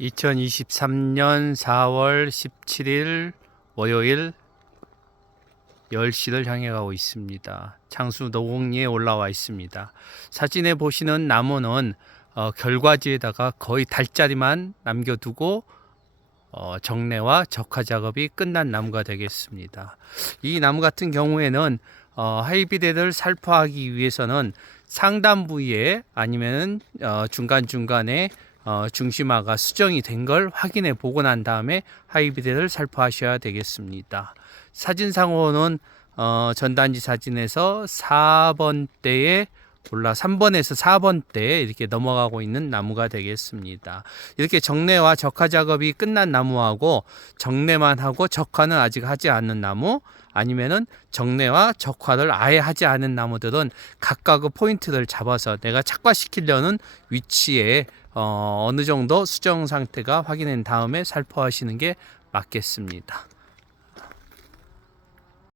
2023년 4월 17일 월요일 10시를 향해 가고 있습니다. 창수 노공리에 올라와 있습니다. 사진에 보시는 나무는 어, 결과지에다가 거의 달짜리만 남겨두고 어, 정례와 적화 작업이 끝난 나무가 되겠습니다. 이 나무 같은 경우에는 어, 하이비드를 살포하기 위해서는 상단 부위에 아니면 어, 중간 중간에 어, 중심화가 수정이 된 걸 확인해 보고 난 다음에 하이비드를 살포하셔야 되겠습니다. 사진상으로는 어, 전단지 사진에서 4번대에 올라 3번에서 4번대 이렇게 넘어가고 있는 나무가 되겠습니다. 이렇게 정례와 적화 작업이 끝난 나무하고 정례만 하고 적화는 아직 하지 않는 나무 아니면은 정례와 적화를 아예 하지 않은 나무들은 각각의 포인트를 잡아서 내가 착화시키려는 위치에 어, 어느 정도 수정 상태가 확인된 다음에 살포하시는 게 맞겠습니다.